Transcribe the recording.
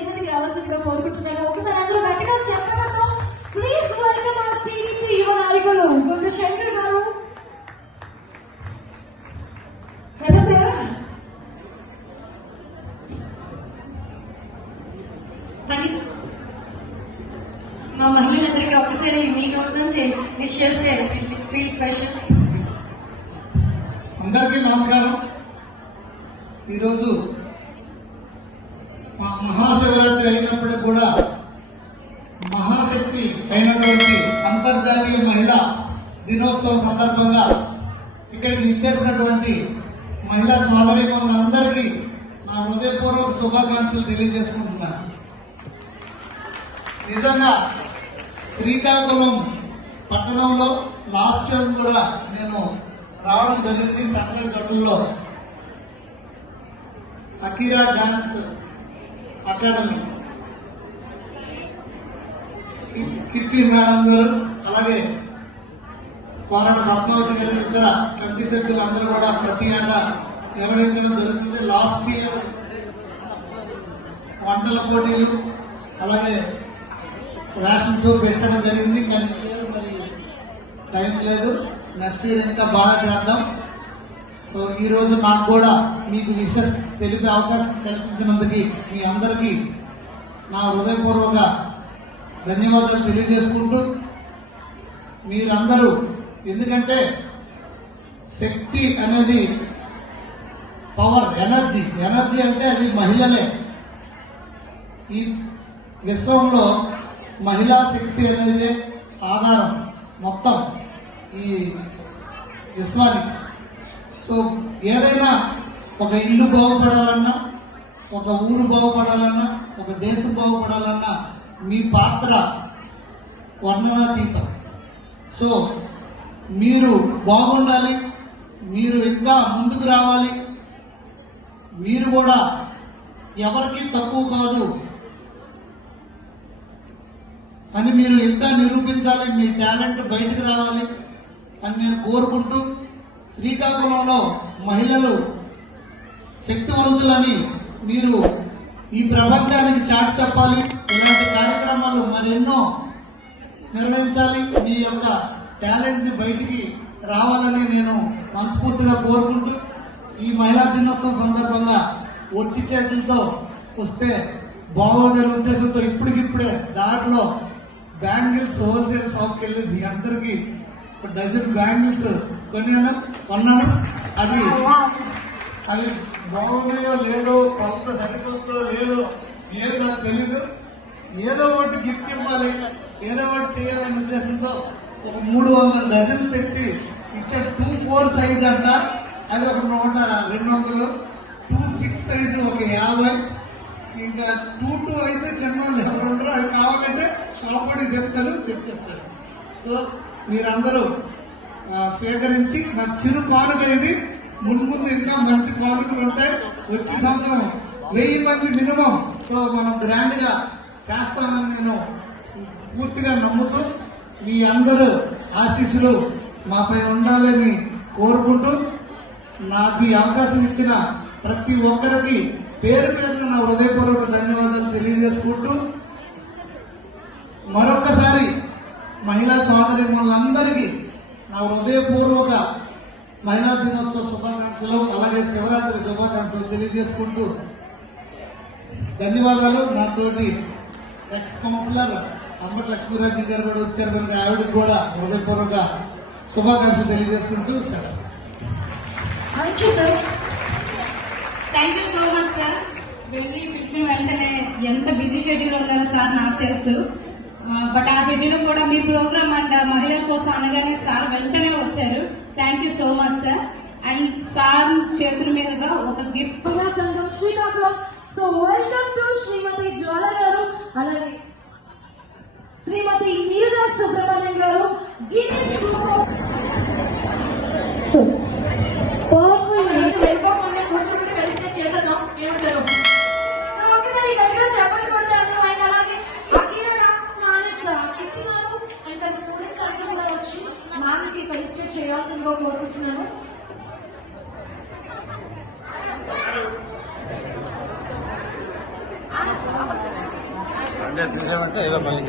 Stage రావాల్సిందిగా కోరుకుంటున్నాను. ఒకసారి అందరూ గట్టిగా చెప్పడంతో ప్లీజ్ వెల్కమ్ ఆ టీవీ యువ నాయకులు కొంత శంకర్ గారు. మా మహిళలందరికీ ఒకసారి మీ నోట్ నుంచి విష్ చేస్తే ఫీల్ స్పెషల్ నమస్కారం. ఈరోజు మహా మహాశివరాత్రి అయినప్పటికీ కూడా మహాశక్తి అయినటువంటి అంతర్జాతీయ మహిళా దినోత్సవం సందర్భంగా ఇక్కడికి ఇచ్చేసినటువంటి మహిళా సోదరి అందరికీ నా హృదయపూర్వక శుభాకాంక్షలు తెలియజేసుకుంటున్నాను. నిజంగా శ్రీకాకుళం పట్టణంలో లాస్ట్ టైం కూడా నేను రావడం జరిగింది sunrise జట్టుల్లో Akira dance academy Kitty madam garu అలాగే కోరడ పద్మావతి గారు ఇద్దరు కమిటీ సభ్యులందరూ కూడా ప్రతి ఏటా నిర్వహించడం జరుగుతుంది. లాస్ట్ ఇయర్ వంటల పోటీలు అలాగే రేషన్ షో పెట్టడం జరిగింది. కానీ మరి టైం లేదు. నెక్స్ట్ ఇయర్ ఇంకా బాగా చేద్దాం. సో ఈ రోజు నాకు కూడా మీకు విశస్ తెలిపే అవకాశం కల్పించినందుకు మీ అందరికీ నా హృదయపూర్వక ధన్యవాదాలు తెలియజేసుకుంటూ మీరందరూ ఎందుకంటే శక్తి అనేది పవర్ ఎనర్జీ. ఎనర్జీ అంటే అది మహిళలే. ఈ విశ్వంలో మహిళా శక్తి అనేది ఆధారం మొత్తం ఈ విశ్వానికి. సో ఏదైనా ఒక ఇల్లు బాగుపడాలన్నా ఒక ఊరు బాగుపడాలన్నా ఒక దేశం బాగుపడాలన్నా మీ పాత్ర వర్ణనాతీతం. సో మీరు బాగుండాలి మీరు ఇంకా ముందుకు రావాలి మీరు కూడా ఎవరికి తక్కువ కాదు అని మీరు ఇంకా నిరూపించాలి మీ టాలెంట్ బయటకు రావాలి అని నేను కోరుకుంటూ శ్రీకాకుళంలో మహిళలు శక్తివంతులని మీరు ఈ ప్రపంచానికి చాటి చెప్పాలి. ఇలాంటి కార్యక్రమాలు మరెన్నో నిర్వహించాలి. మీ యొక్క టాలెంట్ని బయటికి రావాలని నేను మనస్ఫూర్తిగా కోరుకుంటూ ఈ మహిళా దినోత్సవం సందర్భంగా ఒట్టి చేతులతో వస్తే బాగోదనే ఉద్దేశంతో ఇప్పటికిప్పుడే దారిలో బ్యాంగిల్స్ హోల్సేల్ షాప్కి వెళ్ళి మీ అందరికీ ఒక డజన్ బ్యాంగిల్స్ కొన్నాను కొన్నాను అది అవి బాగున్నాయో లేదో కొంత సరిపోతుందో లేదో ఏదో నాకు తెలీదు. ఏదో ఒకటి గిఫ్ట్ ఇవ్వాలి. ఏదో ఒకటి చేయాలనే ఉద్దేశంతో ఒక మూడు వందల డజన్లు తెచ్చి ఇచ్చే టూ ఫోర్ సైజ్ అంట. అది ఒక నూట రెండు వందలు. టూ సిక్స్ సైజు ఒక యాభై. ఇంకా టూ టూ అయితే చిన్న వాళ్ళు ఎవరు ఉండరు. అది కావాలంటే షాప్ కూడా చెప్తారు తెచ్చేస్తారు సో మీరందరూ స్వీకరించి నా చిరు కానుక ఇది. ముందు ముందు ఇంకా మంచి కానుకలు ఉంటాయి వచ్చే సంవత్సరం వెయ్యి మంది మినిమం. సో మనం గ్రాండ్గా చేస్తామని నేను పూర్తిగా నమ్ముతూ మీ అందరూ ఆశీస్సులు మాపై ఉండాలని కోరుకుంటూ నాకు ఈ అవకాశం ఇచ్చిన ప్రతి ఒక్కరికి పేరు పేరున నా హృదయపూర్వక ధన్యవాదాలు తెలియజేసుకుంటూ మరొక్కసారి మహిళా సోదరి మనందరికీ నా హృదయపూర్వక మహిళా దినోత్సవ శుభాకాంక్షలు అలాగే శివరాత్రి శుభాకాంక్షలు తెలియజేసుకుంటూ ధన్యవాదాలు. నాతోటి ఎక్స్ కౌన్సిలర్ అంబటి లక్ష్మీరాజు గారు కూడా వచ్చారు కనుక ఆవిడకి కూడా హృదయపూర్వక శుభాకాంక్షలు తెలియజేసుకుంటూ sir thank you sir thank you so much sir వెళ్ళి పిలిచిన వెంటనే ఎంత బిజీ షెడ్యూల్ ఉన్నారో సార్ నాకు తెలుసు. Uh, బట్ షెడ్యూల్ కూడా మీ ప్రోగ్రామ్ అండ్ మహిళల కోసం అనగానే సార్ వెంటనే వచ్చారు. Thank you so much sir and sir చేతుల మీదుగా ఒక గిఫ్ట్. సంఘం Srikakulam. So welcome to Shrimati Jwala garu అలాగే శ్రీమతి నీరజ సుబ్రహ్మణ్యం గారు. సో చేయాల్సిందిగా కోరుకుంటున్నాను అంటే తీసేమంటే ఏదో పని.